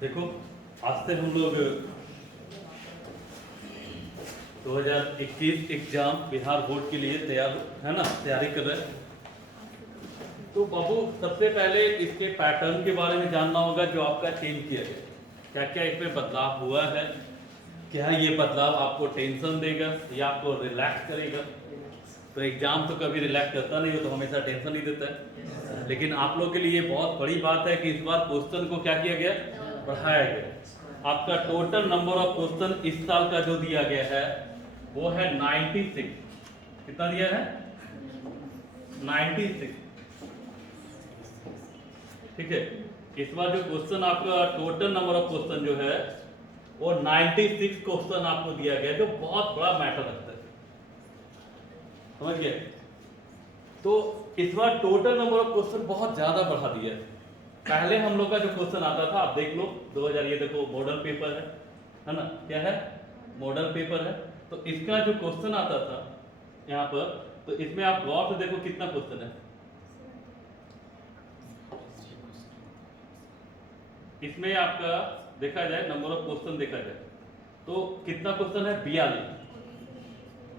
देखो, आज से हम लोग 2021 एग्जाम बिहार बोर्ड के लिए तैयारी कर रहे हैं। तो बाबू, सबसे पहले इसके पैटर्न के बारे में जानना होगा जो आपका चेंज किया गया, क्या क्या इसमें बदलाव हुआ है, क्या ये बदलाव आपको टेंशन देगा या आपको रिलैक्स करेगा। तो एग्जाम तो कभी रिलैक्स करता नहीं हो, तो हमेशा टेंशन ही देता है। लेकिन आप लोग के लिए बहुत बड़ी बात है कि इस बार क्वेश्चन को क्या किया गया, बढ़ाया गया। आपका टोटल नंबर ऑफ क्वेश्चन इस साल का जो दिया गया है वो है 96। कितना दिया है? 96। ठीक है, इस बार जो क्वेश्चन आपका टोटल नंबर ऑफ क्वेश्चन जो है वो 96 क्वेश्चन आपको दिया गया, जो बहुत बड़ा मैटर रखता है। समझ गए? तो इस बार टोटल नंबर ऑफ क्वेश्चन बहुत ज्यादा बढ़ा दिया है। पहले हम लोग का जो क्वेश्चन आता था, आप देख लो 2000, ये देखो मॉडल पेपर है ना, क्या है? मॉडल पेपर है। तो इसका जो क्वेश्चन आता था यहाँ पर, तो इसमें आप गौर से देखो कितना क्वेश्चन है। इसमें आपका देखा जाए नंबर ऑफ क्वेश्चन देखा जाए तो कितना क्वेश्चन है? 42।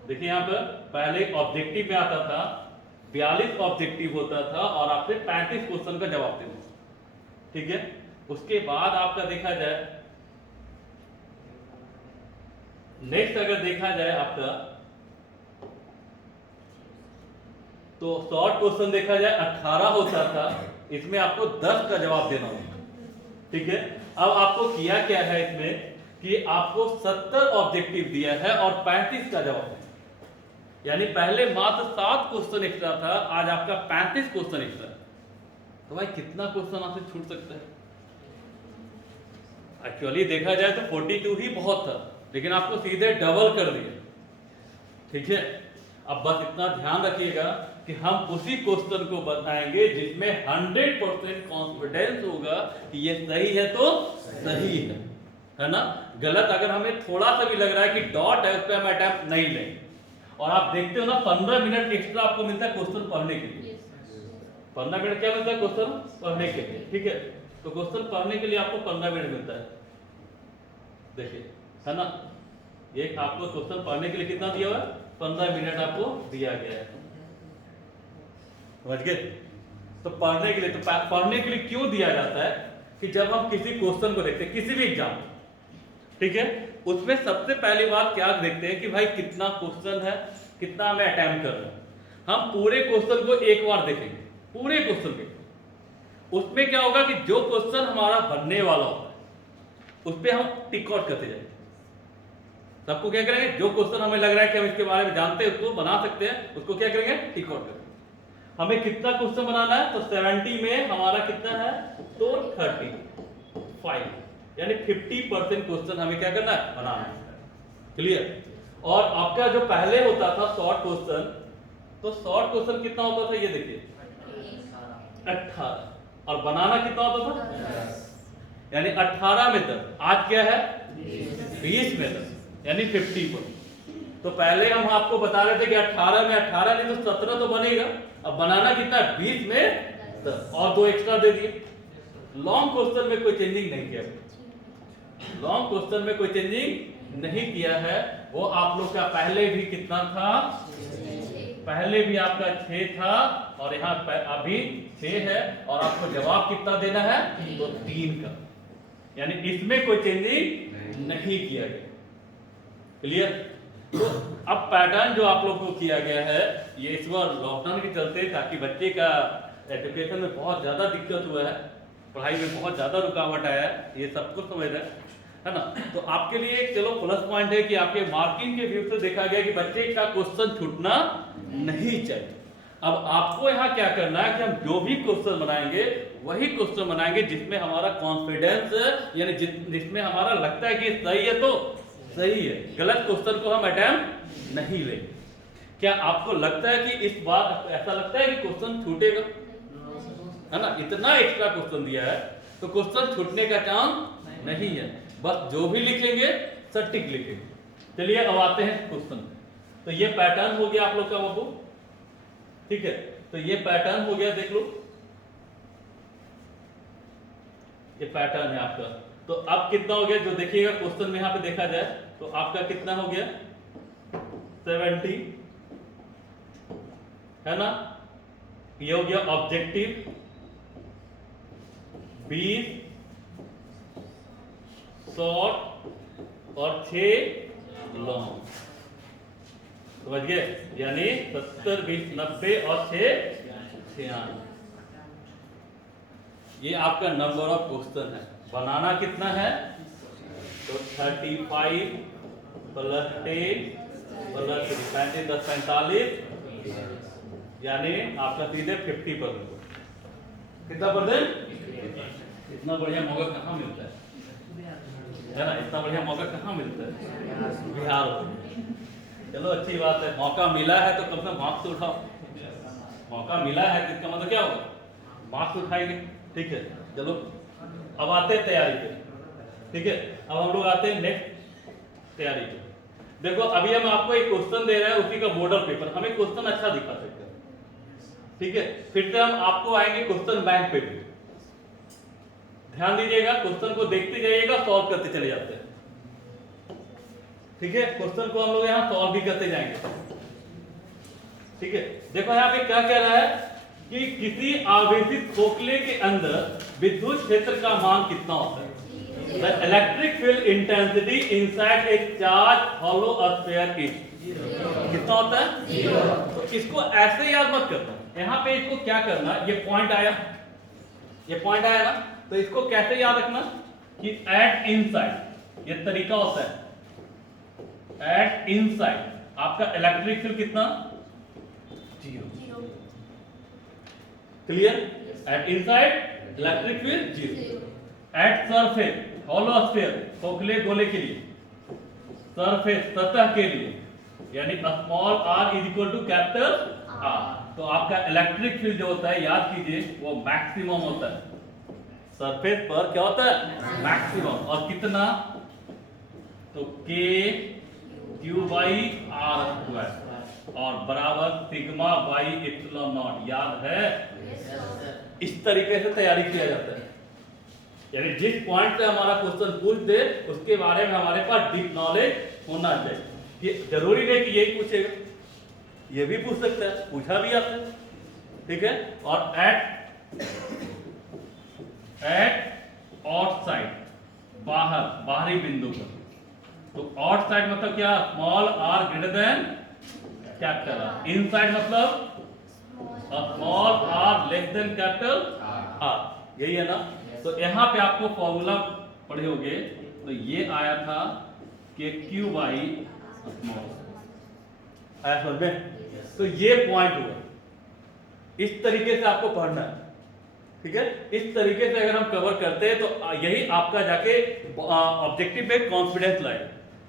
देखिए यहाँ पर पहले ऑब्जेक्टिव में आता था 42 ऑब्जेक्टिव होता था और आपसे 35 क्वेश्चन का जवाब देना। ठीक है, उसके बाद आपका देखा जाए नेक्स्ट, अगर देखा जाए आपका तो शॉर्ट क्वेश्चन देखा जाए 18 होता था, इसमें आपको 10 का जवाब देना होगा। ठीक है, अब आपको किया क्या है इसमें कि आपको 70 ऑब्जेक्टिव दिया है और 35 का जवाब है। यानी पहले मात्र 7 क्वेश्चन एक्स्ट्रा था, आज आपका 35 क्वेश्चन एक्स्ट्रा। तो भाई कितना क्वेश्चन आपसे छूट सकता है? एक्चुअली देखा जाए तो 42 ही बहुत था, लेकिन आपको सीधे डबल कर दिया। ठीक है, अब बस इतना ध्यान रखिएगा कि हम उसी क्वेश्चन को बताएंगे जिसमें 100% कॉन्फिडेंस होगा कि ये सही है तो सही है ना। गलत अगर हमें थोड़ा सा भी लग रहा है कि डॉट है, उस पर हम अटेम्प्ट नहीं लेंगे। और आप देखते हो ना 15 मिनट एक्स्ट्रा आपको मिलता है क्वेश्चन पढ़ने के लिए। 15 मिनट क्या मिलता है? क्वेश्चन पढ़ने के लिए। ठीक है, तो क्वेश्चन पढ़ने के लिए आपको 15 मिनट मिलता है। देखिए, है ना, ये आपको क्वेश्चन पढ़ने के लिए कितना दिया हुआ है? 15 मिनट आपको दिया गया है। समझ गए? तो पढ़ने के लिए, तो पढ़ने के लिए क्यों दिया जाता है कि जब हम किसी क्वेश्चन को देखते हैं किसी भी एग्जाम, ठीक है, उसमें सबसे पहली बात क्या देखते हैं कि भाई कितना क्वेश्चन है, कितना मैं अटेम्प्ट कर रहा हूं। हम पूरे क्वेश्चन को एक बार देखेंगे, पूरे क्वेश्चन के। उसमें क्या होगा कि जो क्वेश्चन हमारा बनने वाला होता है उस पर हम टिक आउट करते जाएंगे। सबको क्या करेंगे? जो क्वेश्चन हमें लग रहा है कि हम इसके बारे में जानते हैं, उसको बना सकते हैं, उसको क्या करेंगे? टिक आउट करेंगे। हमें कितना क्वेश्चन बनाना है? तो 70 में हमारा कितना है? तो 35, यानी 50% क्वेश्चन हमें क्या करना है? बनाना है। क्लियर? और आपका जो पहले होता था शॉर्ट क्वेश्चन, तो शॉर्ट क्वेश्चन कितना होता था? ये देखिए 18, और बनाना कितना होता था? यानी 18 में 10। आज क्या है? 20 में 10, यानी 50%। तो पहले हम आपको बता रहे थे कि 18 में 18 नहीं तो 17 तो बनेगा। अब बनाना कितना है? 20 में 10, और 2 एक्स्ट्रा दे दिए। लॉन्ग क्वेश्चन में कोई चेंजिंग नहीं किया, लॉन्ग क्वेश्चन में कोई चेंजिंग नहीं किया है। वो आप लोग का पहले भी कितना था? पहले भी आपका 6 था, और यहाँ अभी 6 है, और आपको जवाब कितना देना है? तो 3 का। यानी इसमें कोई चेंजिंग नहीं किया गया। क्लियर? तो अब पैटर्न जो आप लोग को किया गया है, ये इस बार लॉकडाउन के चलते, ताकि बच्चे का एजुकेशन में बहुत ज्यादा दिक्कत हुआ है, पढ़ाई में बहुत ज्यादा रुकावट आया है, ये सब कुछ समझ रहे है ना। तो आपके लिए चलो प्लस पॉइंट है कि आपके मार्किंग के व्यू से देखा गया कि बच्चे का क्वेश्चन छूटना नहीं चाहिए। अब आपको यहाँ क्या करना है कि हम जो भी क्वेश्चन बनाएंगे वही क्वेश्चन बनाएंगे जिसमें हमारा कॉन्फिडेंस, यानी जिसमें हमारा लगता है कि सही है तो सही है, गलत क्वेश्चन को हम अटेम्प्ट नहीं लेंगे। क्या आपको लगता है कि इस बार ऐसा लगता है कि क्वेश्चन छूटेगा? है ना, इतना एक्स्ट्रा क्वेश्चन दिया है तो क्वेश्चन छूटने का चांस नहीं है। बस जो भी लिखेंगे सटीक लिखेंगे। चलिए अब आते हैं क्वेश्चन। तो ये पैटर्न हो गया आप लोग का बाबू। ठीक है, तो ये पैटर्न हो गया, देख लो ये पैटर्न है आपका। तो अब कितना हो गया, जो देखिएगा क्वेश्चन में यहाँ पे देखा जाए तो आपका कितना हो गया 70 है ना। ये हो गया ऑब्जेक्टिव 20 शॉर्ट और 6 लॉन्ग, समझ गए, यानी 70 20 90 और 6 96। ये आपका नंबर ऑफ क्वेश्चन है। बनाना कितना है, तो 35 प्लस 10 प्लस 35 10 45, यानी आपका सीधे 50%। कितना परसेंट? इतना बढ़िया मौका कहाँ मिलता है ना, इतना बढ़िया मौका कहाँ मिलता है, बिहार में। चलो अच्छी बात है, मौका मिला है तो कम से कम मार्क्स उठाओ। मौका मिला है तो इसका मतलब क्या होगा, मार्क्स उठाएंगे। ठीक है, चलो अब आते हैं तैयारी पे। ठीक है, अब हम लोग आते हैं नेक्स्ट तैयारी पे। देखो अभी हम आपको एक क्वेश्चन दे रहे हैं, उसी का मॉडल पेपर, हमें क्वेश्चन अच्छा दिखा सकते हैं। ठीक है, फिर से हम आपको आएंगे क्वेश्चन बैंक पे भी। ध्यान दीजिएगा, क्वेश्चन को देखते जाइएगा, सॉल्व करते चले जाते हैं। ठीक है, क्वेश्चन को हम लोग यहाँ सॉल्व भी करते जाएंगे। ठीक है, देखो यहाँ पे क्या कह रहा है कि किसी आवेशित खोखले के अंदर विद्युत क्षेत्र का मान कितना होता है। The electric field intensity inside a charged hollow sphere is कितना होता है, 0। तो इसको ऐसे याद मत करना, यहाँ पे इसको क्या करना, ये पॉइंट आया, ये पॉइंट आया ना, तो इसको कैसे याद रखना कि एट इनसाइड, ये तरीका होता है। एट इनसाइड आपका इलेक्ट्रिक फील्ड कितना, 0। Clear, at inside electric field 0। At surface hollow sphere, खोखले गोले के लिए, सरफेस सतह के लिए, यानी small r is equal to capital R, तो आपका इलेक्ट्रिक फील्ड जो होता है याद कीजिए वो मैक्सिमम होता है। सरफेस पर क्या होता है, मैक्सिमम। और कितना, तो K Q by R square और बराबर सिग्मा बाई एप्सिलॉन नॉट, याद है। इस तरीके से तैयारी किया जाता है, यानी जिस पॉइंट पे हमारा क्वेश्चन पूछ दे उसके बारे में हमारे पास डीप नॉलेज होना चाहिए। ये जरूरी नहीं कि यही पूछेगा, ये भी पूछ सकता है, पूछा भी आता है। ठीक है, और एट आउटसाइड, बाहर, बाहरी बिंदु पर, तो आउटसाइड मतलब क्या, small r greater than capital R। Inside मतलब small r less than capital R, यही है ना। तो यहाँ पे आपको फॉर्मूला पढ़े होंगे, तो ये आया था कि Q बाई स्मॉल, आया समझ में। तो ये पॉइंट हुआ, इस तरीके से आपको पढ़ना है। ठीक है, इस तरीके से अगर हम कवर करते हैं तो यही आपका जाके ऑब्जेक्टिव पे कॉन्फिडेंस लाए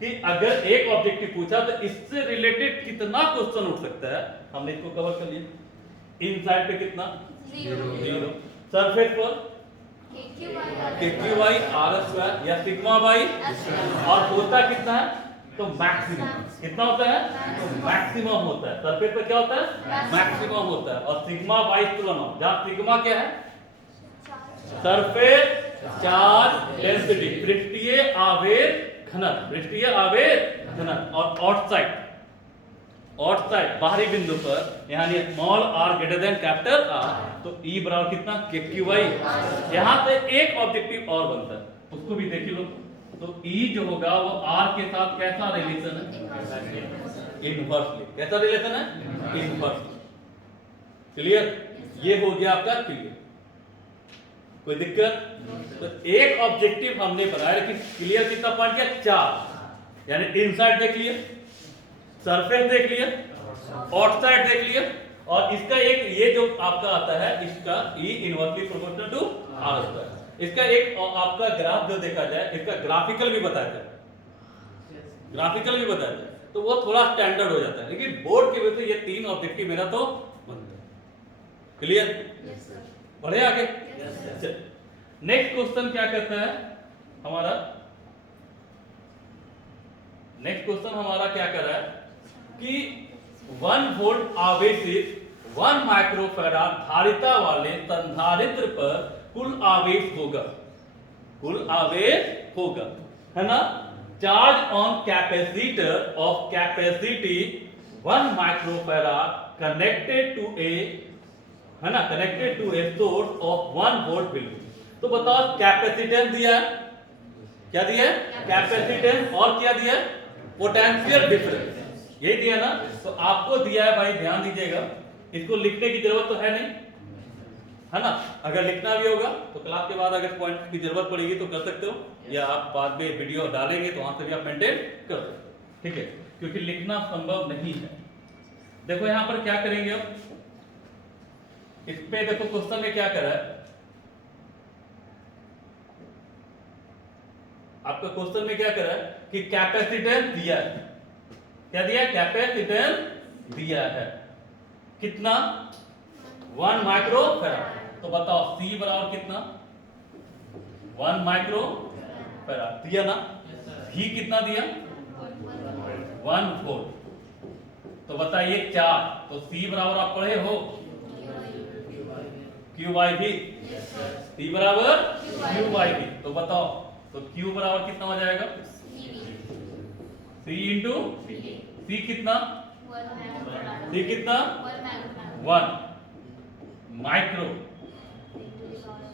कि अगर एक ऑब्जेक्टिव पूछा तो इससे रिलेटेड कितना क्वेश्चन उठ सकता है। हमने इसको कवर कर लिया। इनसाइड पे कितना, 0। सरफेस पर KQ बाई R स्क्वायर या सिग्मा बाई, और होता कितना है, तो मैक्सिमम। कितना होता है, तो मैक्सिमम होता है। सरफेस पर क्या होता है, मैक्सिमम होता है। और सिग्मा बाई एप्सिलॉन नॉट, जहां सिग्मा क्या है, सरफेस चार्ज डेंसिटी, पृष्ठीय आवेश घनत्व, पृष्ठीय आवेश घनत्व। और आउटसाइड, आउटसाइड बाहरी बिंदु पर, यानी small r greater than capital R, तो E बराबर कितना, KQ बाई। यहाँ से एक ऑब्जेक्टिव और बनता है, उसको भी देख लो। तो E जो होगा वो R के साथ कैसा रिलेशन है, इनवर्सली। कैसा रिलेशन है, इनवर्सली। क्लियर, ये हो गया आपका क्लियर, कोई दिक्कत। तो एक ऑब्जेक्टिव हमने बनाया, लेकिन क्लियर कितना पॉइंट किया, 4। यानी इनसाइड देख लिया, सरफेस देख लिया, आउटसाइड देख लिया, और इसका एक ये जो आपका आता है, इसका E inversely proportional to R square. इसका एक आपका ग्राफ जो देखा जाए, इसका ग्राफिकल भी बताया जाए, ग्राफिकल भी बताया जाए तो वो थोड़ा स्टैंडर्ड हो जाता है। लेकिन बोर्ड के वजह से ये 3 ऑब्जेक्टिव मेरा तो बनता है। क्लियर, बढ़े आगे। नेक्स्ट क्वेश्चन क्या कहता है हमारा, नेक्स्ट क्वेश्चन हमारा क्या कर रहा है कि 1 वोल्ट आवेशित 1 माइक्रोफैराड धारिता वाले संधारित्र पर कुल आवेश होगा, कुल आवेश होगा, है ना। Charge on capacitor of capacity 1 microfarad connected to a, है ना, connected to a source of 1 volt value. तो बताओ कैपेसिटेंस दिया है, क्या दिया है, कैपेसिटेंस, और क्या दिया है, पोटेंशियल डिफरेंस, ये दिया ना। तो आपको दिया है भाई, ध्यान दीजिएगा, इसको लिखने की जरूरत तो है नहीं, है ना। अगर लिखना भी होगा तो क्लास के बाद अगर पॉइंट की जरूरत पड़ेगी तो कर सकते हो, या आप बाद में वीडियो डालेंगे तो वहां से भी आप मेंटेन कर सकते हो, ठीक है, क्योंकि लिखना संभव नहीं है। देखो यहां पर क्या करेंगे अब, इस पे देखो क्वेश्चन में क्या करा है आपका, क्वेश्चन में क्या करा है कि कैपेसिटेंस दिया है, क्या दिया है, कैपेसिटेंस दिया है, कितना, 1 माइक्रोफैराड। तो बताओ C बराबर कितना, 1 माइक्रोफैराड दिया ना, V कितना दिया, 1 वोल्ट। तो बताइए चार्ज, तो C बराबर आप पढ़े हो Q बाई V, C बराबर Q बाई V। तो बताओ, तो Q बराबर कितना हो जाएगा, C इंटू C कितना, C कितना, 1 माइक्रो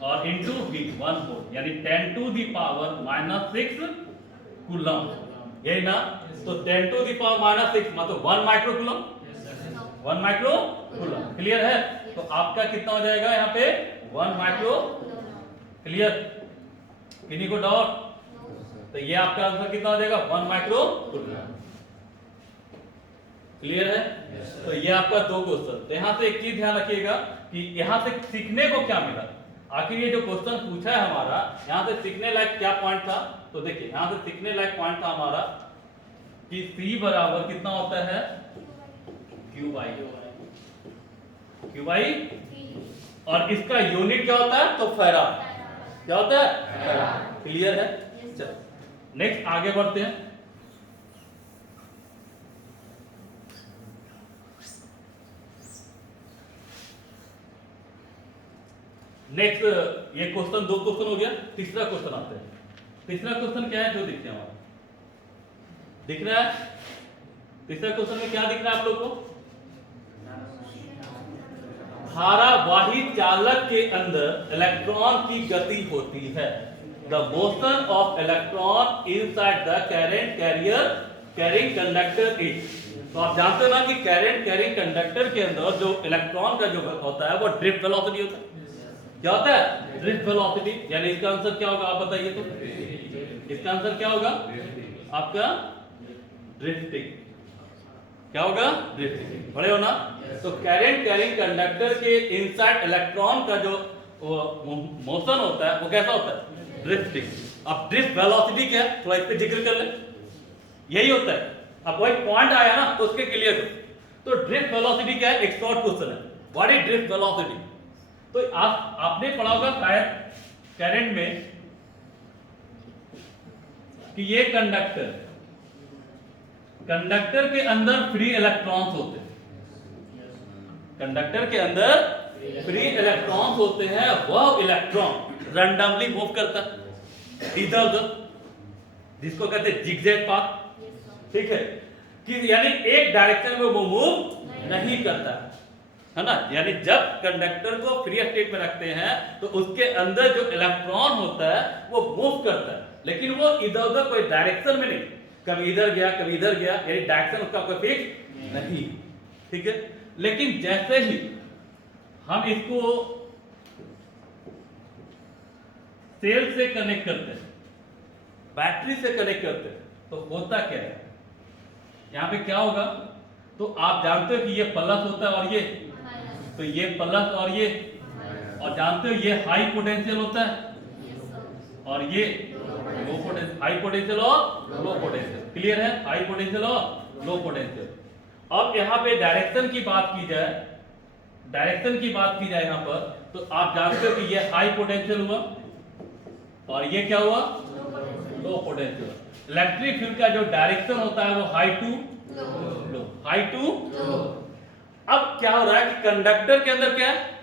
और इंटू V 1 वोल्ट, यानी 10 टू द पावर -6 कूलम, यही ना। तो 10 टू द पावर -6 मतलब 1 micro coulomb, 1 micro coulomb, clear है। तो आपका कितना हो जाएगा यहाँ पे, 1 माइक्रो, क्लियर, किन्हीं को डाउट, तो ये आपका आंसर कितना हो जाएगा, 1 माइक्रो कूलम, क्लियर है। तो ये आपका 2 क्वेश्चन। तो यहाँ से एक चीज ध्यान रखिएगा कि यहाँ से सीखने को क्या मिला, आखिर ये जो क्वेश्चन पूछा है हमारा, यहाँ से सीखने लायक क्या पॉइंट था। तो देखिए यहाँ से सीखने लायक पॉइंट था हमारा कि C बराबर कितना होता है, Q बाई, और इसका यूनिट क्या होता है, तो फैराड, क्या होता है, फैराड, क्लियर है। चलो नेक्स्ट आगे बढ़ते हैं। नेक्स्ट ये क्वेश्चन 2 क्वेश्चन हो गया, तीसरा क्वेश्चन आते हैं। तीसरा क्वेश्चन क्या है, जो दिखते हैं हमारा, दिख रहा है, तीसरा क्वेश्चन में क्या दिख रहा है आप लोग को, धारावाही चालक के अंदर इलेक्ट्रॉन की गति होती है, the motion of electron inside the current carrier carrying conductor is. तो आप जानते हो ना कि करंट कैरिंग कंडक्टर के अंदर जो इलेक्ट्रॉन का जो होता है वो ड्रिफ्ट वेलोसिटी होता है, क्या होता है, ड्रिफ्ट वेलोसिटी, यानी इसका आंसर क्या होगा आप बताइए, तो इसका आंसर क्या होगा आपका, ड्रिफ्टिंग, क्या होगा, ड्रिफ्टिंग, पढ़े हो ना। तो करंट कैरिंग कंडक्टर के इनसाइड इलेक्ट्रॉन का जो मोशन होता है वो कैसा होता है, ड्रिफ्टिंग। अब ड्रिफ्ट वेलोसिटी क्या है, थोड़ा इस पे जिक्र कर ले, यही होता है। अब वही पॉइंट आया ना तो उसके क्लियर हो। तो ड्रिफ्ट वेलोसिटी क्या है, एक शॉर्ट क्वेश्चन है, व्हाट इज ड्रिफ्ट वेलोसिटी। तो आपने पढ़ा होगा शायद करंट में कि ये कंडक्टर के अंदर फ्री इलेक्ट्रॉन्स होते हैं, कंडक्टर के अंदर फ्री इलेक्ट्रॉन्स होते हैं, वह इलेक्ट्रॉन रैंडमली मूव करता है इधर उधर, जिसको कहते हैं जिगजैग पाथ, ठीक है, कि यानी एक डायरेक्शन में वो मूव नहीं करता है ना। यानी जब कंडक्टर को फ्री स्टेट में रखते हैं तो उसके अंदर जो इलेक्ट्रॉन होता है वो मूव करता है, लेकिन वो इधर उधर कोई डायरेक्शन में नहीं, कभी इधर गया कभी इधर गया, यानी डायरेक्शन उसका कोई फिक्स नहीं, ठीक है। लेकिन जैसे ही हम इसको सेल से कनेक्ट करते हैं, बैटरी से कनेक्ट करते हैं, तो होता क्या है, यहां पे क्या होगा, तो आप जानते हो कि ये प्लस होता है और ये, तो ये प्लस और ये, और जानते हो ये हाई पोटेंशियल होता है और ये लो पोटेंशियल, हाई पोटेंशियल और लो पोटेंशियल, क्लियर है, हाई पोटेंशियल और लो पोटेंशियल। अब यहाँ पे डायरेक्शन की बात की जाए, डायरेक्शन की बात की जाए यहाँ पर, तो आप जानते हो कि ये हाई पोटेंशियल हुआ और ये क्या हुआ, लो पोटेंशियल। इलेक्ट्रिक फील्ड का जो डायरेक्शन होता है वो high to low, high to low. अब क्या हो रहा है कि कंडक्टर के अंदर क्या है,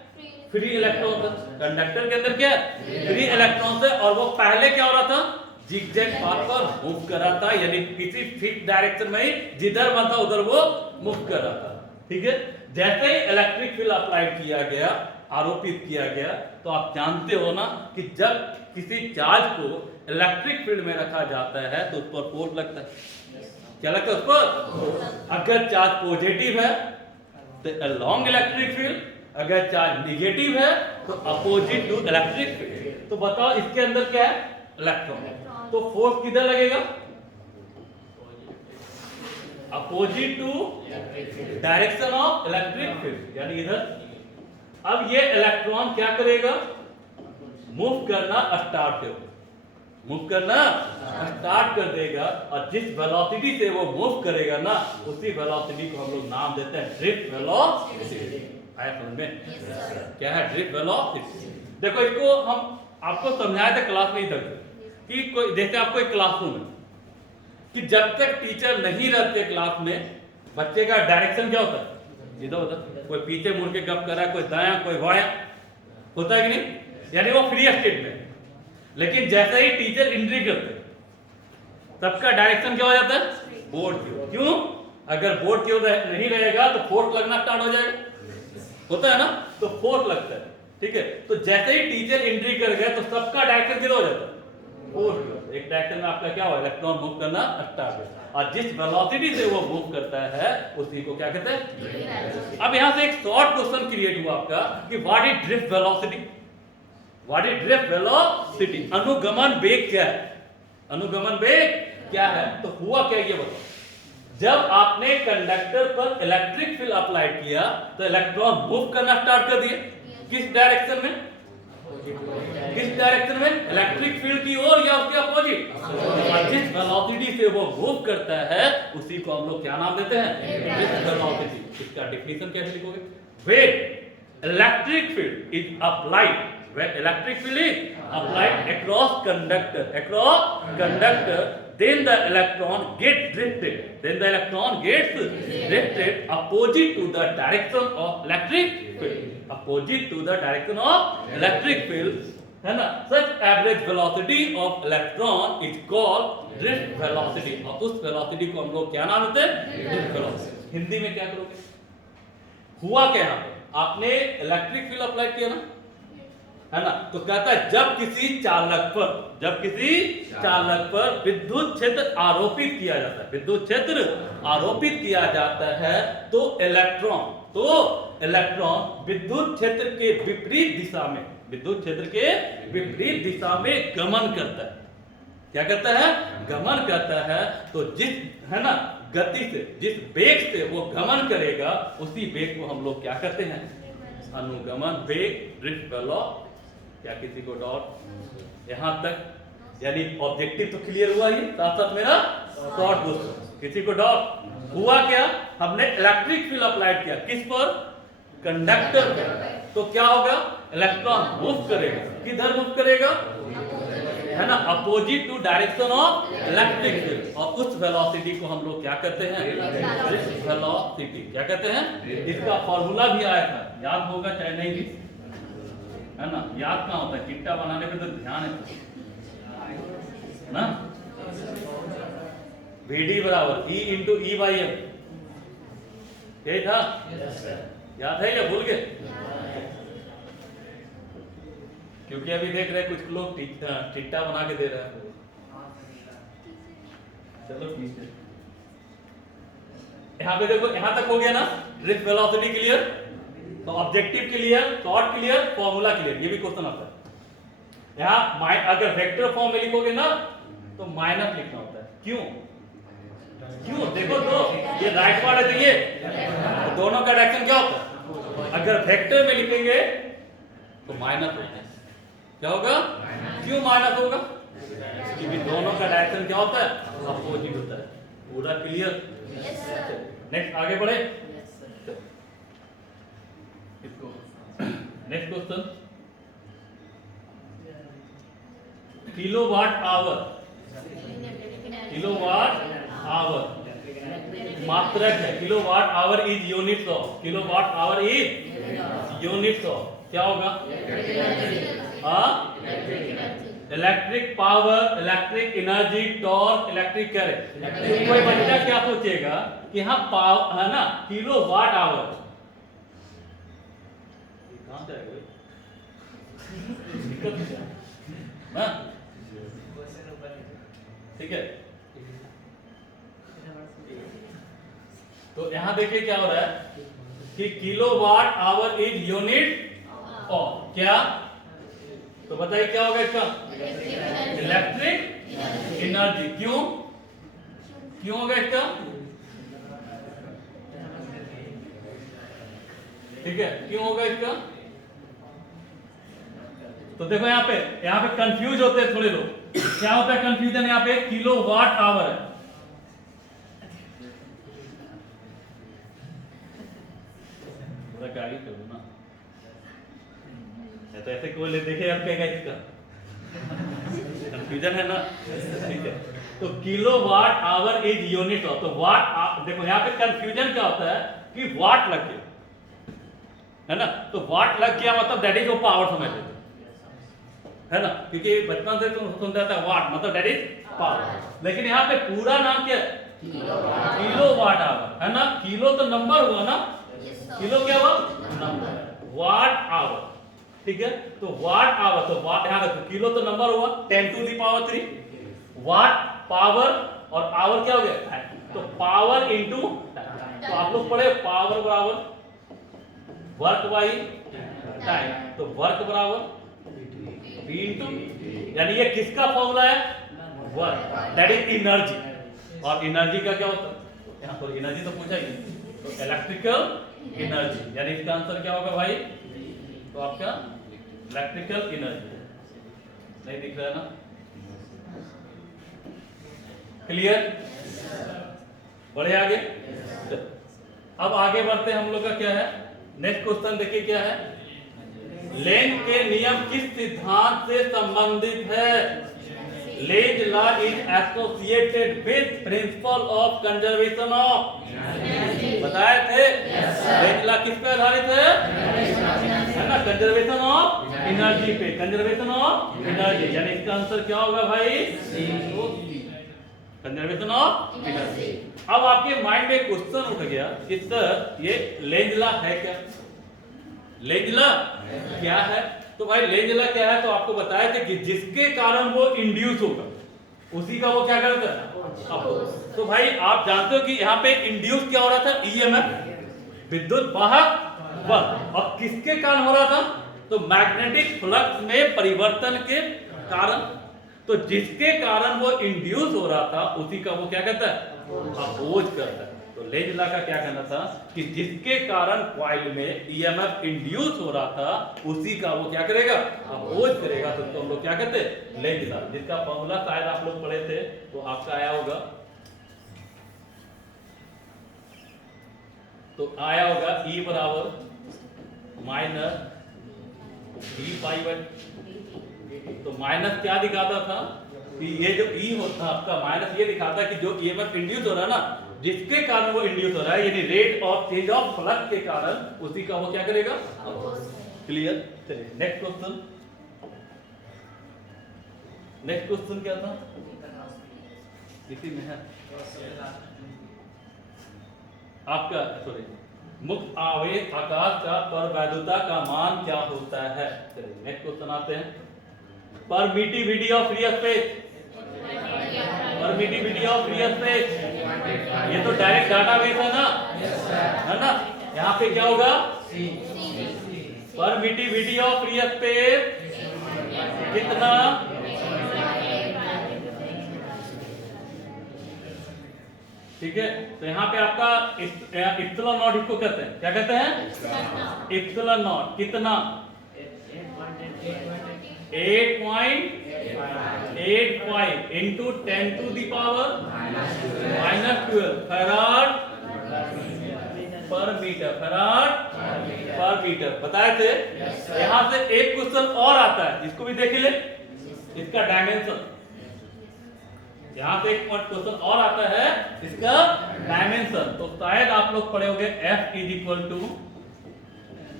फ्री इलेक्ट्रॉन है। कंडक्टर के अंदर क्या है, फ्री इलेक्ट्रॉन है, और वो पहले क्या हो रहा था, जिगजैग पाथ पर मूव कर रहा था, यानी किसी फिक्स डायरेक्शन में ही जिधर मन था उधर वो मूव कर रहा था। ठीक है, जैसे ही इलेक्ट्रिक फील्ड अप्लाइड किया गया, आरोपित किया गया, तो आप जानते हो ना कि जब किसी चार्ज को इलेक्ट्रिक फील्ड में रखा जाता है तो उस पर फोर्स लगता है। क्या लगता है उस पर? अगर चार्ज पॉजिटिव है तो अलोंग इलेक्ट्रिक फील्ड, अगर चार्ज निगेटिव है तो अपोजिट टू इलेक्ट्रिक फील्ड। तो बताओ इसके अंदर क्या है, इलेक्ट्रॉन, तो फोर्स किधर लगेगा, opposite to direction of electric field, यानी इधर। अब ये इलेक्ट्रॉन क्या करेगा, मूव करना स्टार्ट कर देगा, मूव करना स्टार्ट कर देगा, और जिस वेलोसिटी से वो मूव करेगा ना, उसी वेलोसिटी को हम लोग नाम देते हैं ड्रिफ्ट वेलोसिटी। आया समझ में? क्या है ड्रिफ्ट वेलोसिटी? देखो इसको हम आपको समझाए थे क्लास में ही तक कि कोई, जैसे आपको एक क्लासरूम है कि जब तक टीचर नहीं रहते क्लास में, बच्चे का डायरेक्शन क्या होता है, इधर उधर, कोई पीछे मुड़ के गप कर रहा है, कोई दायां कोई बायां, होता है कि नहीं, यानी वो फ्री स्टेट में। लेकिन जैसे ही टीचर एंट्री करते सबका डायरेक्शन क्या हो जाता है, बोर्ड की ओर। क्यों? अगर बोर्ड की ओर नहीं रहेगा तो फोर्स लगना स्टार्ट हो जाएगा, होता है ना, तो फोर्स लगता है। ठीक है, तो जैसे ही टीचर एंट्री कर गए तो सबका डायरेक्शन किधर हो जाता है, फोर्स। एक डायरेक्शन में आपका क्या हो, इलेक्ट्रॉन मूव करना स्टार्ट है, और जिस वेलोसिटी से वो मूव करता है उसी को क्या कहते हैं। अब यहां से एक शॉर्ट क्वेश्चन क्रिएट हुआ आपका कि what is drift velocity, what is drift velocity, अनुगमन वेग क्या है, अनुगमन वेग क्या है। तो हुआ क्या ये बताओ, जब आपने कंडक्टर पर इलेक्ट्रिक फील्ड अप्लाई किया तो इलेक्ट्रॉन मूव करना स्टार्ट कर दिए, किस डायरेक्शन में, किस डायरेक्शन में, इलेक्ट्रिक फील्ड की ओर या उसके अपोजिट। और जिस वेलोसिटी से वो मूव करता है उसी को हम लोग क्या नाम देते हैं, ड्रिफ्ट वेलोसिटी। इसका डेफिनेशन कैसे लिखोगे, when electric field is applied, when electric field is applied across conductor, then the electron gets drifted opposite to the direction of electric field, है ना। such average velocity of electron is called drift velocity, और उस velocity को हम लोग क्या नाम देते हैं, drift velocity। हिंदी में क्या करोगे, हुआ क्या, आपने इलेक्ट्रिक फील्ड अप्लाई किया ना, है ना, तो कहता है जब किसी चालक पर विद्युत क्षेत्र आरोपित किया जाता है, विद्युत क्षेत्र आरोपित किया जाता है, तो इलेक्ट्रॉन विद्युत क्षेत्र के विपरीत दिशा में, विद्युत क्षेत्र के विपरीत दिशा में गमन करता है। क्या करता है, गमन करता है। तो जिस, है ना, गति से, जिस वेग से वो गमन करेगा उसी वेग को हम लोग क्या करते हैं, अनुगमन वेग, ड्रिफ्ट वेलोसिटी। क्या किसी को डाउट यहां तक, यानी ऑब्जेक्टिव तो क्लियर हुआ ही, साथ साथ मेरा शॉर्ट क्वेश्चन, किसी को डाउट हुआ क्या, हमने इलेक्ट्रिक फील्ड अप्लाइड किया किस पर, कंडक्टर पर, तो क्या होगा, इलेक्ट्रॉन मूव करेगा, किधर मूव करेगा, है ना, opposite to direction of electric field, और उस वेलोसिटी को हम लोग क्या कहते हैं, ड्रिफ्ट वेलोसिटी। क्या कहते हैं, इसका फॉर्मूला भी आया था, याद होगा चाहे नहीं भी, है ना, याद कहाँ होता है, चिट्टा बनाने पे तो ध्यान है ना, VD बराबर E into E by M, यही था, याद है या भूल गए, क्योंकि अभी देख रहे कुछ लोग चिट्टा बना के दे रहे हैं। चलो ठीक है, यहाँ पे देखो, यहाँ तक हो गया ना, ड्रिफ्ट वेलोसिटी क्लियर, तो objective clear, short clear, formula clear. ये भी क्वेश्चन आता है यहाँ, अगर वेक्टर फॉर्म में लिखोगे ना तो माइनस लिखना होता है, क्यों, देखो तो ये राइट वाला है, तो ये तो दोनों का डायरेक्शन क्या होता है, अगर वेक्टर में लिखेंगे तो माइनस होगा, क्या होगा, क्यों माइनस होगा, क्योंकि दोनों का डायरेक्शन क्या होता है, अपोजिट होता है। पूरा क्लियर, नेक्स्ट आगे बढ़े, नेक्स्ट क्वेश्चन, किलोवाट आवर मात्रक है। Kilowatt hour is units of, kilowatt hour is units of क्या होगा? हाँ, electric power, electric energy, torque, electric current. तो कोई बच्चा क्या सोचेगा कि हाँ पावर है ना, किलोवाट आवर कहां जाएगा भाई? हाँ ठीक है। तो यहां देखिए क्या हो रहा है कि kilowatt hour is unit of क्या, तो बताइए क्या होगा इसका? Electric energy. क्यों क्यों होगा इसका? ठीक है, क्यों होगा इसका? तो देखो यहाँ पे कंफ्यूज होते हैं थोड़े लोग। क्या होता है कंफ्यूजन यहाँ पे? किलोवाट आवर है, गाड़ी कर ना तो ऐसे कोई देखे आप कहेगा इसका कंफ्यूजन है ना। ठीक है, तो kilowatt hour is unit of, तो वाट देखो यहाँ पे कंफ्यूजन क्या होता है कि वाट लग गया है ना, तो वाट लग गया मतलब दैट इज वो पावर समझ लेते है ना, क्योंकि बचपन से तुम सुनते था वाट मतलब दैट इज पावर, लेकिन यहाँ पे पूरा नाम क्या है? किलोवाट आवर है ना। किलो तो नंबर हुआ ना, किलो क्या हुआ? नंबर। वाट आवर, ठीक है, तो वाट आवर, तो वाट यहाँ देखो, किलो तो नंबर हुआ 10 to the power 3, watt power और आवर क्या हो गया? तो पावर इनटू, तो आप लोग पढ़े पावर बराबर वर्क बाई टाइम, तो वर्क बराबर V इनटू, यानी ये किसका फॉर्मूला है? Work, that is energy. और एनर्जी का क्या होता है? यहाँ पर एनर्जी तो पूछा ही, तो इलेक्ट्रिकल एनर्जी, यानी इसका आंसर क्या होगा भाई? तो आपका इलेक्ट्रिकल एनर्जी। नहीं दिख रहा है ना? क्लियर? बढ़े आगे। अब आगे बढ़ते हम लोग का क्या है? नेक्स्ट क्वेश्चन देखिए क्या है? लेंज के नियम किस सिद्धांत से संबंधित है? Lenz law is associated with principle of conservation of, बताए थे लेंज लॉ किस पे आधारित है ना? कंजर्वेशन ऑफ एनर्जी पे, कंजर्वेशन ऑफ एनर्जी, यानी इसका आंसर क्या होगा भाई? Conservation of energy. अब आपके माइंड में क्वेश्चन उठ गया कि सर ये लेंज लॉ है क्या? लेंज लॉ क्या है? तो भाई लेंज लॉ क्या है? तो आपको बताया था कि जिसके कारण वो इंड्यूस होगा उसी का वो क्या करता है? तो भाई आप जानते हो कि यहाँ पे इंड्यूस क्या हो रहा था? ईएमएफ, विद्युत वाहक बल, और किसके कारण हो रहा था? तो मैग्नेटिक फ्लक्स में परिवर्तन के कारण। तो जिसके कारण वो इंड्यूस हो रहा था उसी का वो क्या कहता है? अपोज करता है। तो लेंज लॉ का क्या कहना था कि जिसके कारण कॉइल में ईएमएफ इंड्यूस हो रहा था उसी का वो क्या करेगा? अपोज करेगा। तो हम लोग क्या कहते हैं? लेंज लॉ, जिसका फॉर्मूला शायद आप लोग पढ़े थे तो आपका आया होगा, तो आया होगा E बराबर माइनस डी पाई बाई, तो माइनस क्या दिखाता था कि ये जो E होता आपका माइनस ये दिखाता कि जो ईएमएफ इंड्यूस हो रहा है ना, जिसके कारण वो इंड्यूस हो रहा है, यानी rate of change of flux के कारण उसी का वो क्या करेगा? क्लियर? चलिए नेक्स्ट क्वेश्चन। नेक्स्ट क्वेश्चन क्या था? इसी में है आपका, सॉरी, मुक्त आवेश आकाश का परवैधता का मान क्या होता है? चलिए नेक्स्ट क्वेश्चन आते हैं। Permittivity of free space, permittivity of free space, ये तो डायरेक्ट डाटाबेस है ना, है ना? यहाँ पे क्या होगा? परमिटिविटी ऑफ फ्री स्पेस कितना? ठीक है, तो यहाँ पे आपका इप्सिलॉन नॉट इसको कहते हैं, क्या कहते हैं? इप्सिलॉन नॉट कितना? 8.85 into 10 to the power -12 farad पर मीटर, फैराड पर मीटर बताए थे। यहाँ से एक क्वेश्चन और आता है, इसको भी देख ले, इसका डायमेंशन यहाँ से एक क्वेश्चन और आता है इसका डायमेंशन। तो शायद आप लोग पढ़े होंगे F is equal to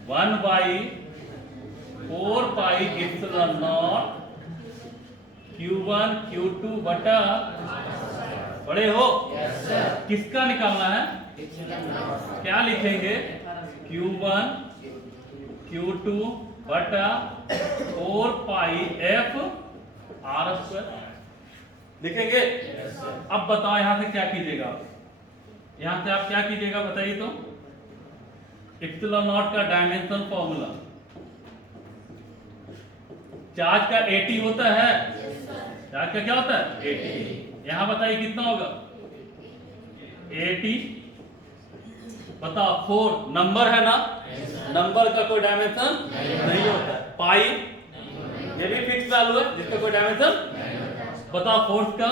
1/4πε0 Q1 Q2 बटा, पढ़े हो? किसका निकालना है? क्या लिखेंगे? Q1 Q2 बटा 4πf r² लिखेंगे। अब बताओ यहां से क्या कीजिएगा? यहां से आप क्या कीजिएगा बताइए तो? एप्सिलॉन नॉट का डायमेंशन फॉर्मूला, चार्ज का 80 होता है, चार्ज का क्या होता है 80। यहां बताइए कितना होगा 80, बताओ 4 नंबर है ना, नंबर का कोई डायमेंशन नहीं होता है। पाई ये भी फिक्स वैल्यू है जिसका कोई डायमेंशन। बताओ फोर्स का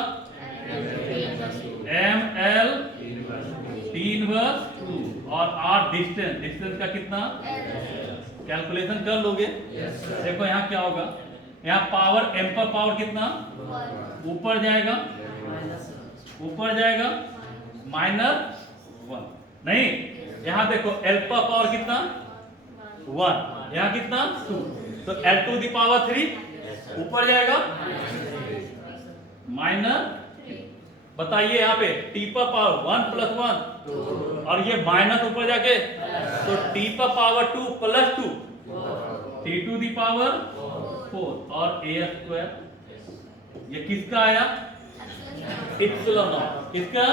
ml T इनवर्स 2 और r डिस्टेंस, डिस्टेंस का कितना कैलकुलेशन कर लोगे। देखो यहाँ क्या होगा, यहाँ पावर m पर पावर कितना ऊपर जाएगा, ऊपर जाएगा -1 नहीं, यहाँ देखो l पर पावर कितना 1, यहाँ कितना 2, तो l टू दी पावर 3 ऊपर जाएगा -, बताइए यहाँ पे t पर पावर 1 + 1 और ये माइनस ऊपर जाके, तो t पर power 2 + 2 t to the power 4 और a²। ये किसका आया एप्सिलॉन नॉट, किसका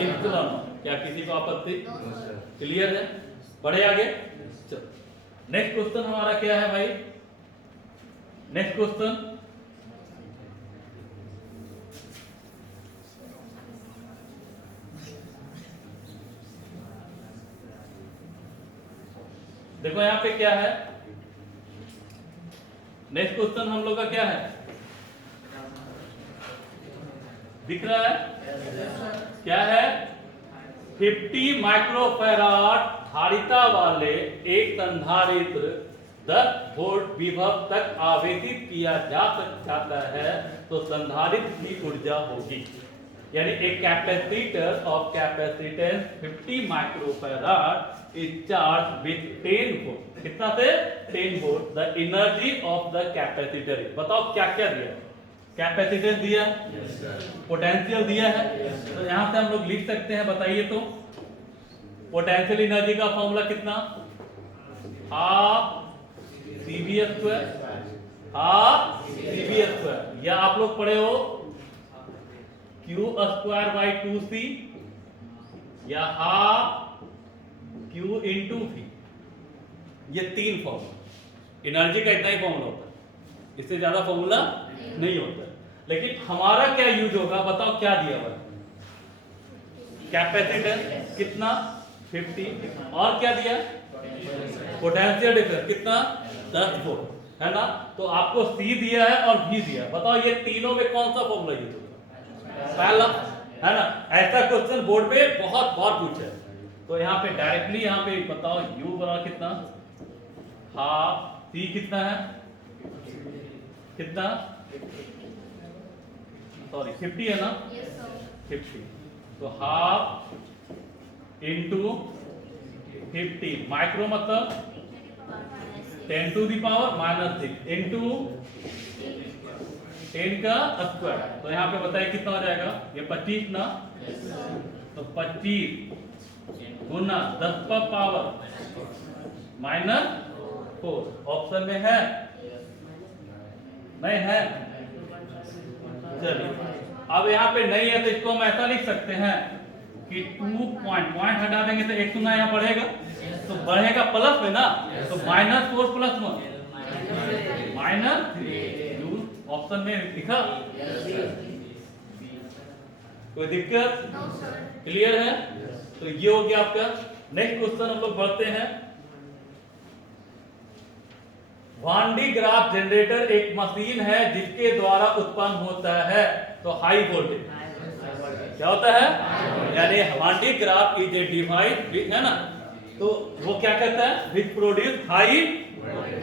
एप्सिलॉन नॉट। क्या किसी को आपत्ति? क्लियर है? बढ़े आगे। चलो नेक्स्ट क्वेश्चन हमारा क्या है भाई? नेक्स्ट क्वेश्चन देखो यहाँ पे क्या है, नेक्स्ट क्वेश्चन हम लोग का क्या है दिख रहा है? क्या है 50 माइक्रोफैराड धारिता वाले एक संधारित्र 10 वोल्ट विभव तक आवेशित किया जाता है तो संधारित्र की ऊर्जा होगी, यानी एक capacitor of capacitance 50 microfarad is charged with 10 volt, कितना से 10 volt, the energy of the capacitor। बताओ क्या क्या दिया? कैपेसिटेंस दिया, पोटेंशियल दिया है, तो यहाँ से हम लोग लिख सकते हैं, बताइए तो पोटेंशियल एनर्जी का फॉर्मूला कितना, ½ CV², ½ CV², या आप लोग पढ़े हो Q²/2C या ½ Q × V। ये 3 फॉर्मूला, एनर्जी का इतना ही फॉर्मूला होता है, इससे ज्यादा फॉर्मूला नहीं होता। लेकिन हमारा क्या यूज होगा बताओ? क्या दिया हुआ कैपेसिटेंस कितना 50 और क्या दिया पोटेंशियल डिफरेंस कितना 10 वोल्ट है ना। तो आपको C दिया है और V दिया है, बताओ ये तीनों में कौन सा फॉर्मूला यूज होगा? पहला है ना। ऐसा क्वेश्चन बोर्ड पे बहुत बार पूछा है, तो यहाँ पे डायरेक्टली यहाँ पे बताओ U बराबर कितना ½ C कितना है, कितना सॉरी 50 है ना, 50, तो ½ × 50 माइक्रो मतलब 10 टू दी पावर -6 इंटू 10 का स्क्वायर। तो यहाँ पे बताइए कितना हो जाएगा, ये 25 ना, तो 25 गुना 10 पर पावर -4। ऑप्शन में है नहीं है? चलिए अब यहाँ पे नहीं है तो इसको हम ऐसा लिख सकते हैं कि 2 पॉइंट हटा देंगे तो 1 सुना यहाँ बढ़ेगा, तो बढ़ेगा प्लस में ना, तो -4 + 1 ऑप्शन में लिखा। कोई दिक्कत? क्लियर है? तो ये हो गया आपका। नेक्स्ट क्वेश्चन हम लोग बढ़ते हैं। वान डी ग्राफ जनरेटर एक मशीन है जिसके द्वारा उत्पन्न होता है तो हाई वोल्टेज। क्या होता है? यानी Van de Graaff is a device है ना, तो वो क्या कहता है विच प्रोड्यूस हाई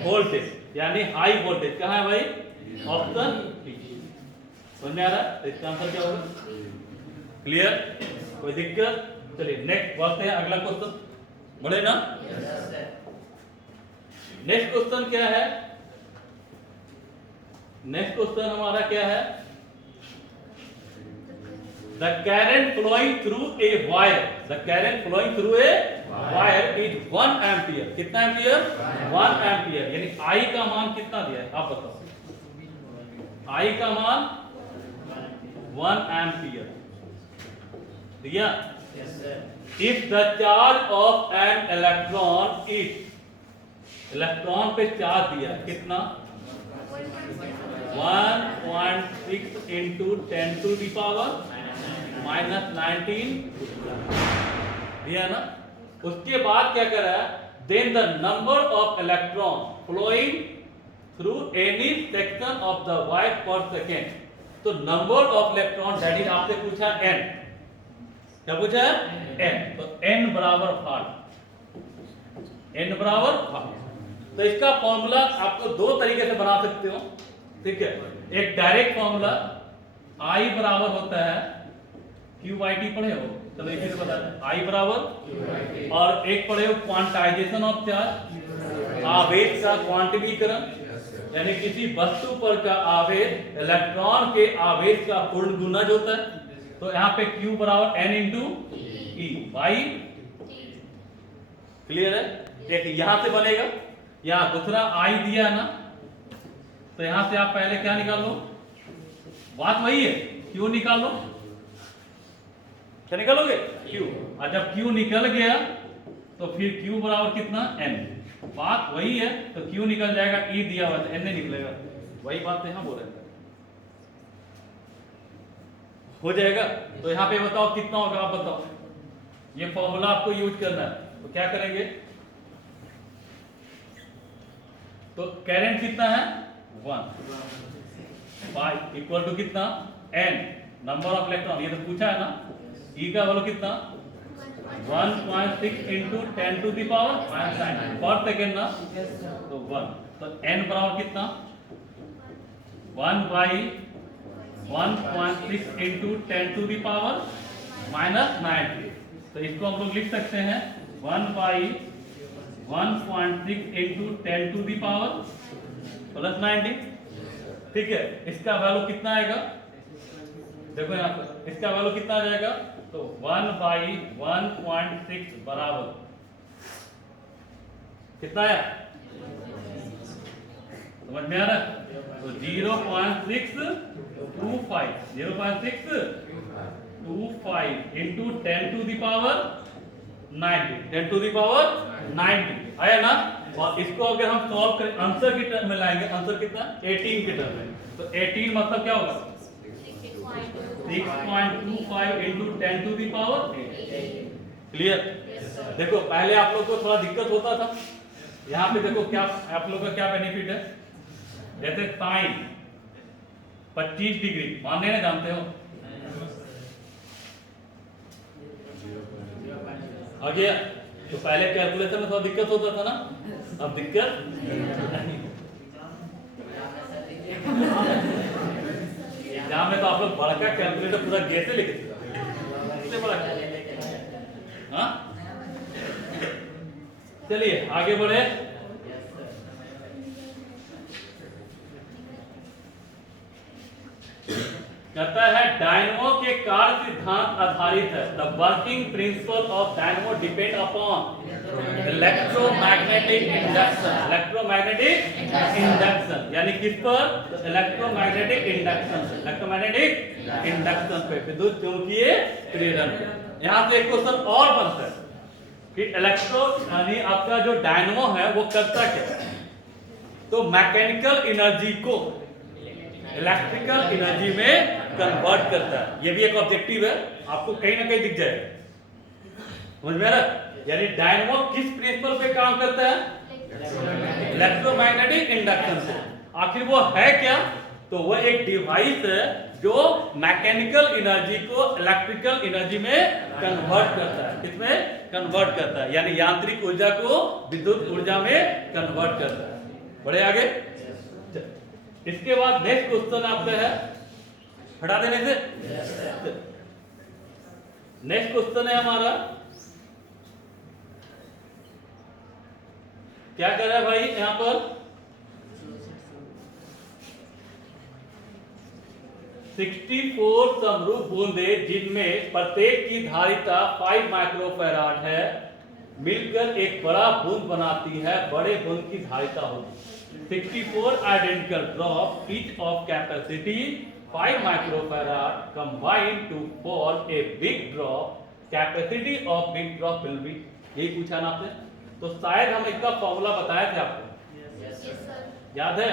वोल्टेज, यानी हाई वोल्टेज कहाँ है भाई? Option B. समझ में आ रहा है? तो इसका आंसर क्या होगा? क्लियर? कोई दिक्कत? चलिए नेक्स्ट बढ़ते हैं, अगला क्वेश्चन बढ़े ना। नेक्स्ट क्वेश्चन क्या है? नेक्स्ट क्वेश्चन हमारा क्या है? The current flowing through a wire, the current flowing through a wire is 1 ampere. कितना एम्पियर? 1 एम्पियर। यानी I का मान कितना दिया है आप बताओ? I का मान 1 एम्पियर दिया। If the charge of an electron is, electron पे चार्ज दिया कितना? 1.6 into 10 to the power -19 दिया ना। उसके बाद क्या कर रहा है? Then the number of electron flowing through any section of the wire per second. तो number of electron that is आपसे पूछा n, क्या पूछा है? n। तो n बराबर 5, n बराबर 5। तो इसका फॉर्मूला आपको दो तरीके से बना सकते हो, ठीक है। एक डायरेक्ट फॉर्मूला I बराबर होता है QIT, पढ़े हो? चलो इसी से बता दें, I बराबर, और एक पढ़े हो क्वांटाइजेशन ऑफ चार्ज, आवेश का क्वांटिकीकरण, यानी किसी वस्तु पर का आवेश इलेक्ट्रॉन के आवेश का पूर्ण गुणज होता है। तो यहाँ पे Q बराबर N into E by, clear है? एक यहां से बनेगा, यहाँ दूसरा I दिया है ना, तो यहां से आप पहले क्या निकाल लो? बात वही है, Q निकाल लो। क्या निकालोगे? Q। और जब Q निकल गया तो फिर Q बराबर कितना? N। बात वही है, तो Q निकल जाएगा, E दिया हुआ है, N नहीं निकलेगा। वही बात यहां बोल रहे हैं, हो जाएगा। तो यहाँ पे बताओ कितना होगा, आप बताओ। ये फॉर्मूला आपको यूज करना है, तो क्या करेंगे? तो करंट कितना है? 1 बाई इक्वल टू कितना? n, नंबर ऑफ इलेक्ट्रॉन, ये तो पूछा है ना। E का वैल्यू कितना? 1.6 इंटू 10 टू द पावर -9 पर सेकेंड ना, तो 1। तो n बराबर कितना? 1 by 1.6 into 10 to the power -9। तो इसको हम लोग लिख सकते हैं 1 by 1.6 into 10 to the power +90, ठीक है। इसका वैल्यू कितना आएगा? देखो यहाँ पर इसका वैल्यू कितना आ जाएगा? तो 1 बाई 1.6 बराबर कितना आया? समझ में आ रहा है? तो 0.625 into 10 to the power 90, 10 to the power 90 आया ना। और इसको अगर हम सॉल्व करें आंसर की टर्म में लाएंगे, आंसर कितना? 18 की टर्म में। तो 18 मतलब क्या होगा? 6.25 into 10 to the power 8। Clear? देखो पहले आप लोग को थोड़ा दिक्कत होता था, यहाँ पे देखो क्या आप लोग का क्या बेनिफिट है। जैसे साइन 25 डिग्री मानने ना जानते हो, आ गया। तो पहले कैलकुलेशन में थोड़ा दिक्कत होता था ना, अब दिक्कत नहीं। एग्जाम में तो आप लोग बड़ा कैलकुलेटर पूरा कैसे लिखे थे, बड़ा। हाँ चलिए आगे बढ़े। कहता है डायनमो के कार्य सिद्धांत आधारित है। The working principle of dynamo depend upon electromagnetic induction. Electromagnetic induction यानी किस पर? इलेक्ट्रोमैग्नेटिक इंडक्शन, इलेक्ट्रोमैग्नेटिक इंडक्शन पे, विद्युत चुंबकीय प्रेरण। यहाँ से एक क्वेश्चन और बनता है कि इलेक्ट्रो यानी आपका जो डायनमो है वो करता क्या? तो मैकेनिकल एनर्जी को इलेक्ट्रिकल एनर्जी में कन्वर्ट करता है। ये भी एक ऑब्जेक्टिव है, आपको कहीं ना कहीं दिख जाएगा। समझ में आ रहा है? यानी डायनमो किस प्रिंसिपल पे काम करता है? इलेक्ट्रोमैग्नेटिक इंडक्शन से। आखिर वो है क्या? तो वो एक डिवाइस है जो मैकेनिकल एनर्जी को इलेक्ट्रिकल एनर्जी में कन्वर्ट करता है। किसमें कन्वर्ट करता है? यानी यांत्रिक ऊर्जा को विद्युत ऊर्जा में कन्वर्ट करता है। बढ़े आगे। इसके बाद नेक्स्ट क्वेश्चन आपका है हटा देने से। नेक्स्ट क्वेश्चन है हमारा, क्या कर रहा है भाई यहां पर, 64 समरूप बूंदे जिनमें प्रत्येक की धारिता 5 माइक्रोफैराड है मिलकर एक बड़ा बूंद बनाती है, बड़े बूंद की धारिता होगी। 64 identical drop each of capacity 5 microfarad combined to form a big drop, capacity of big drop will be, यही पूछा ना आपसे। तो शायद हम इसका फॉर्मूला बताए थे आपको, याद है?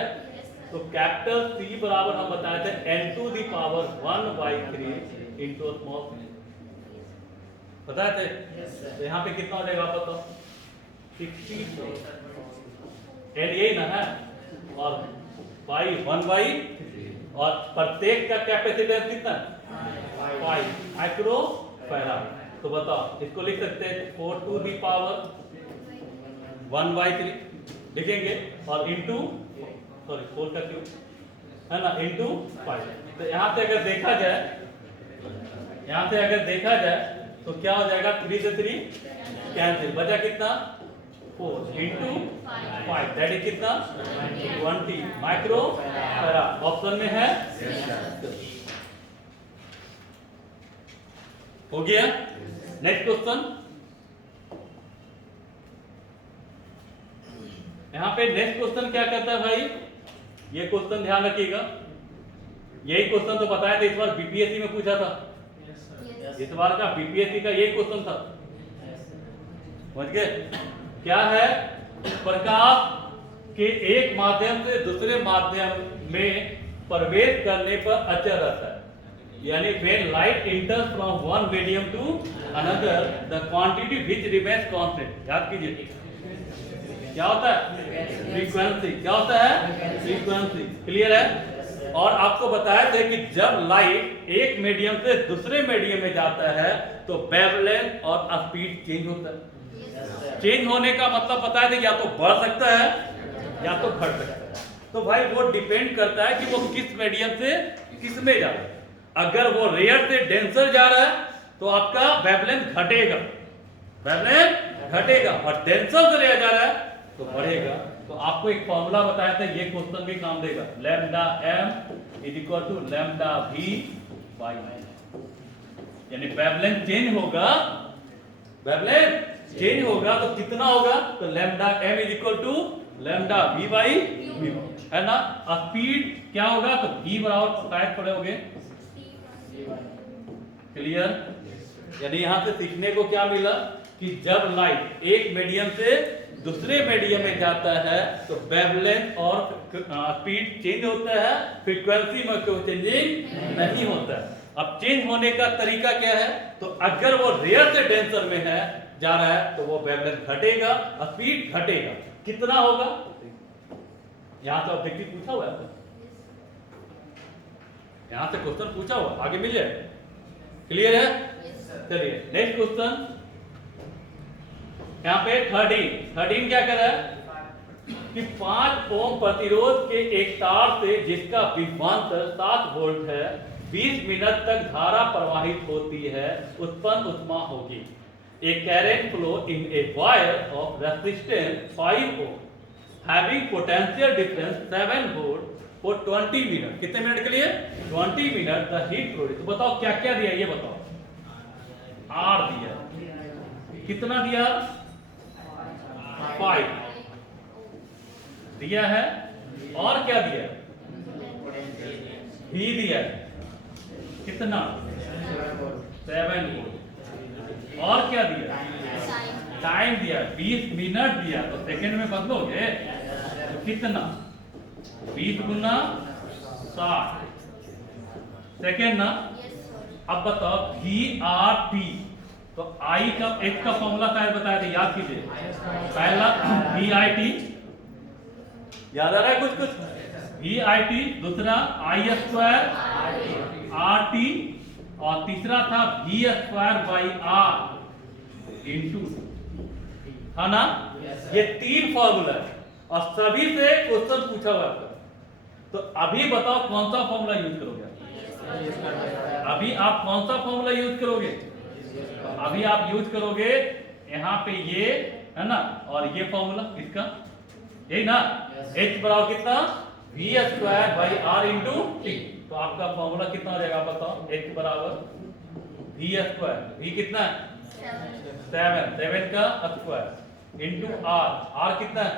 तो कैपिटल C बराबर हम बताए थे n to the power 1/3 into small c, बताए थे। तो यहाँ पे कितना हो जाएगा बताओ, 64 n यही ना है, और पाई 1/3, और प्रत्येक का कैपेसिटेंस कितना, 5 माइक्रोफैराड। तो बताओ इसको लिख सकते हैं 4 टू दी पावर 1/3 लिखेंगे, और इंटू सॉरी 4 का क्यूब है ना, इंटू 5। तो यहाँ से अगर देखा जाए, तो क्या हो जाएगा, 3 से 3 कैंसिल, बचा कितना 4 इंटू 5, दैट इज कितना 20 माइक्रोफैराड, ऑप्शन में है। हो गया। नेक्स्ट क्वेश्चन, यहाँ पे नेक्स्ट क्वेश्चन क्या कहता है भाई, ये क्वेश्चन ध्यान रखिएगा, यही क्वेश्चन तो बताया था इस बार बीपीएससी में पूछा था, इस बार का बीपीएससी का यही क्वेश्चन था, समझ गए? क्या है, प्रकाश के एक माध्यम से दूसरे माध्यम में प्रवेश करने पर अचल रहता है, यानी when light enters from one medium to another the quantity which remains constant, याद कीजिए क्या होता है, फ्रीक्वेंसी। क्या होता है, फ्रीक्वेंसी। क्लियर है? और आपको बताया था कि जब लाइट एक मीडियम से दूसरे मीडियम में जाता है तो वेवलेंथ और स्पीड चेंज होता है। चेंज होने का मतलब बताया था, या तो बढ़ सकता है या तो घट सकता है। तो भाई वो डिपेंड करता है कि वो किस मीडियम से किस में जा रहा है। अगर वो रेयर से डेंसर जा रहा है तो आपका वेवलेंथ घटेगा, और डेंसर से रेयर जा रहा है तो बढ़ेगा। तो आपको एक फॉर्मूला बताया था, ये क्वेश्चन भी काम देगा, lambda m is equal to lambda v by, यानी वेवलेंथ चेंज होगा तो कितना होगा, तो lambda m is equal to lambda v by v, है ना। स्पीड क्या होगा, तो v बराबर शायद पड़े होंगे। क्लियर? यानी यहां से सीखने को क्या मिला कि जब लाइट एक मीडियम से दूसरे मीडियम में जाता है तो वेवलेंथ और स्पीड चेंज होता है, फ्रीक्वेंसी में कोई चेंजिंग नहीं होता है। अब चेंज होने का तरीका क्या है, तो अगर वो रेयर से डेंसर में है जा रहा है तो वो वेवलेंथ घटेगा, स्पीड घटेगा। कितना होगा, यहां से ऑब्जेक्टिव पूछा हुआ है, यहां से क्वेश्चन पूछा हुआ, आगे मिल जाए। क्लियर है? चलिए नेक्स्ट क्वेश्चन, यहाँ पे 13 क्या कर रहा है कि 5 ओम प्रतिरोध के एक तार से जिसका विभवांतर 7 वोल्ट है 20 मिनट तक धारा प्रवाहित होती है, उत्पन्न ऊष्मा होगी। A current flow in a wire of resistance 5 ohm having potential difference 7 volt for 20 minute. कितने मिनट के लिए? 20 मिनट द हीट प्रोड्यूस। तो बताओ क्या क्या दिया, ये बताओ। आर दिया, कितना दिया, 5 दिया है, और क्या दिया, भी दिया है, कितना, 7 वोल्ट, और क्या दिया, टाइम दिया, 20 मिनट दिया। तो सेकंड में बदलोगे तो कितना, 20 गुना 60 सेकेंड ना। अब बताओ VRT, तो I का X का फॉर्मूला शायद बताया था, याद कीजिए। पहला VIT, याद आ रहा है कुछ VIT, दूसरा I² RT, और तीसरा था V²/R इंटू, है ना। ये 3 फॉर्मूला है और सभी से क्वेश्चन पूछा हुआ है। तो अभी बताओ कौन सा फॉर्मूला यूज करोगे, अभी आप कौन सा फॉर्मूला यूज करोगे? अभी आप यूज करोगे यहाँ पे ये है ना, और ये फॉर्मूला इसका यही ना, h बराबर कितना v square by r into T. तो आपका फॉर्मूला कितना हो जाएगा आप बताओ? h बराबर v स्क्वायर, v कितना है 7 का स्क्वायर इंटू r कितना है,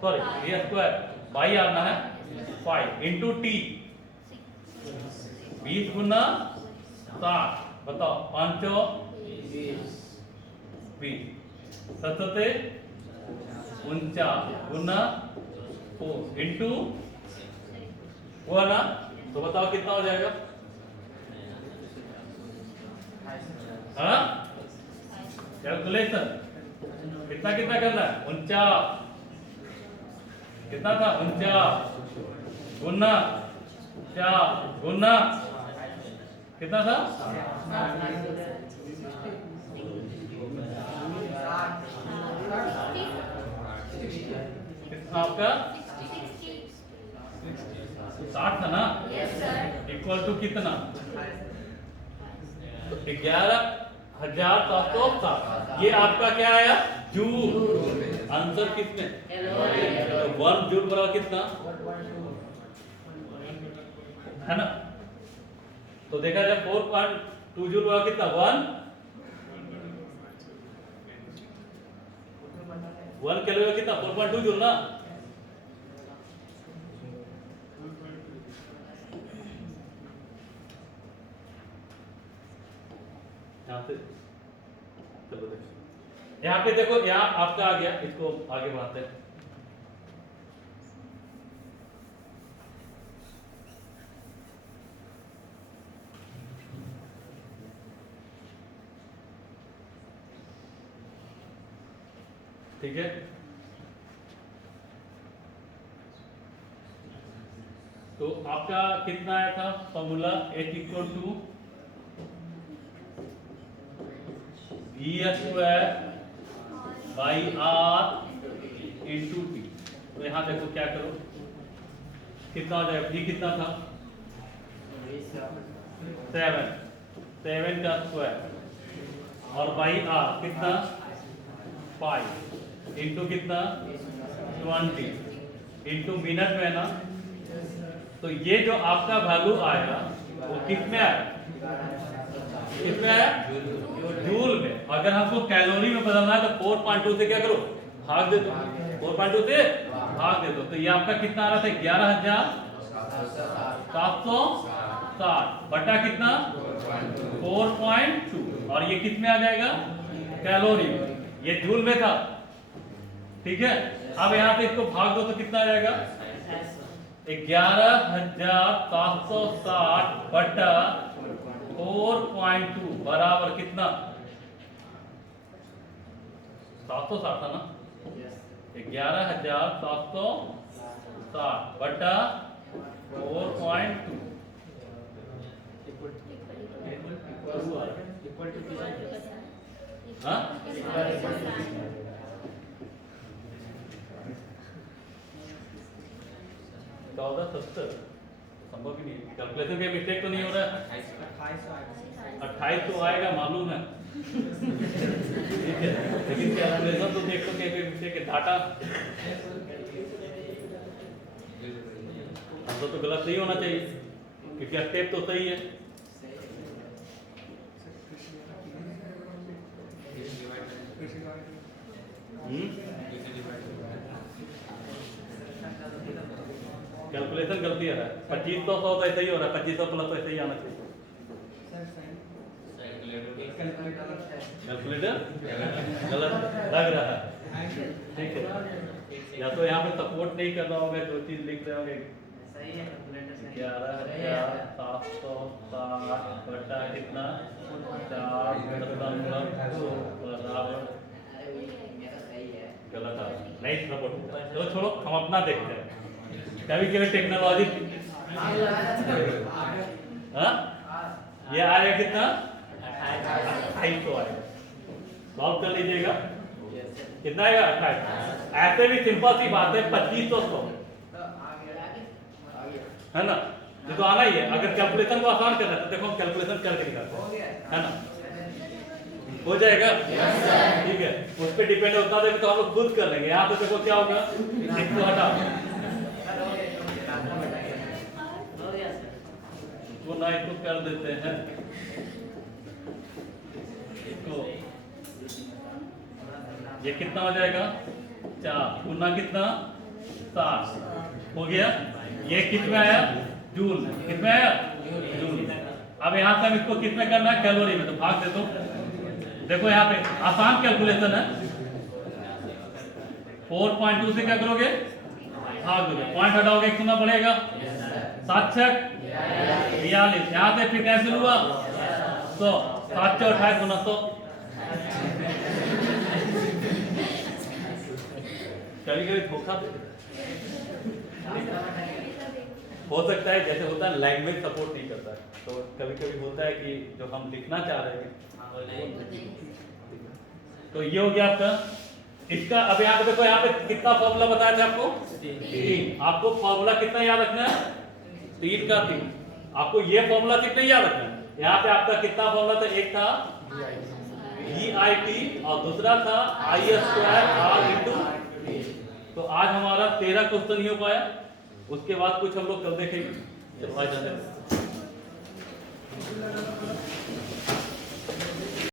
sorry v square by r ना है 5 इंटू टी 20 गुना 60, बताओ 5 20 सतते 49 गुना 4 इंटू हुआ ना, तो बताओ कितना हो जाएगा? हाँ कैलकुलेशन कितना कितना करना है? 49 कितना था 49 गुना 4 गुना कितना था आपका 60 था ना, इक्वल टू कितना 11,760। ये आपका क्या आया? जूल। आंसर कितने? 1 जूल बराबर कितना है ना। तो देखा जाए 4.2 जूल बराबर कितना 1 कैलोरी कितना 4.2 जूल ना। यहाँ से चलो देखो, यहाँ पे देखो, यहाँ आपका आ गया, इसको आगे बढ़ाते हैं। ठीक है, तो आपका कितना आया था formula? h equal to v square by r into T. तो यहाँ देखो क्या करो, कितना हो जाएगा? v कितना था 7 का स्क्वायर और बाई r कितना 5 इंटू कितना 20 इंटू मिनट में ना। तो ये जो आपका वैल्यू आया वो कितने आया? कितने आया? जूल में। अगर हमको कैलोरी में बदलना है तो 4.2 से क्या करो भाग दे दो, 4.2 से भाग दे दो। तो ये आपका कितना आ रहा था 11,760 बटा कितना 4.2, और ये कितने आ जाएगा कैलोरी में, ये जूल में था। ठीक है, अब यहाँ पे इसको भाग दो तो कितना आ जाएगा 11,760 बटा 4.2 बराबर कितना 760 था ना। 11,760 बटा 4.2 हाँ 1470 संभव ही नहीं। कैलकुलेशन में मिस्टेक तो नहीं हो रहा है? 28 तो आएगा मालूम है। ठीक है, लेकिन कैलकुलेशन तो देख लो कैसे मिस्टेक है। डाटा तो गलत नहीं होना चाहिए क्योंकि स्टेप तो सही है। कैलकुलेशन गलती आ रहा है। 2500 तो ऐसा ही हो रहा है, 2500 प्लस तो ऐसा ही आना चाहिए। कैलकुलेटर गलत लग रहा है। ठीक है, या तो यहाँ पे सपोर्ट नहीं कर रहा होगा, जो चीज लिख रहे होंगे 11,760 बटा कितना 4.2 बराबर गलत आ नहीं सपोर्ट। चलो छोड़ो, हम अपना देखते हैं। कभी कभी टेक्नोलॉजी हाँ ये आएगा कितना 2800 आएगा। सॉल्व कर लीजिएगा, कितना आएगा 28। ऐसे भी सिंपल सी बात है 2500 है ना, ये तो आना ही है। अगर कैलकुलेशन को आसान करना है तो देखो हम कैलकुलेशन करके दिखाते हैं, है ना? हो जाएगा? ठीक है, उस पर डिपेंड है उतना देर तो हम लोग खुद कर लेंगे। यहाँ पे देखो क्या होगा, एक को हटा वो ना इसको कर देते हैं तो ये कितना हो जाएगा 4 गुना कितना 7 हो गया। ये कितने आया जूल में, कितने आया जूल। अब यहाँ से हम इसको कितने करना है कैलोरी में, तो भाग दे दो। देखो यहाँ पे आसान कैलकुलेशन है। 4.2 से क्या करोगे भाग दोगे, पॉइंट हटाओगे कितना पड़ेगा 7 छक 42। यहाँ से फिर कैंसिल हुआ 100, 7 से 28 गुना 100। कभी कभी धोखा हो सकता है, जैसे होता है लैंग्वेज सपोर्ट नहीं करता है, तो कभी कभी होता है कि जो हम लिखना चाह रहे हैं तो ये हो गया आपका इसका। अब यहाँ पे देखो, यहाँ पे कितना फॉर्मूला बताया था आपको 3। आपको फॉर्मूला कितना याद रखना है 3 का 3। आपको ये फॉर्मूला कितना याद रखना है। यहाँ पे आपका कितना फॉर्मूला था, एक था EIT और दूसरा था I² R × तो आज हमारा 13 क्वेश्चन ही हो पाया। उसके बाद कुछ हम लोग कल देखेंगे। चलो आज जाते हैं।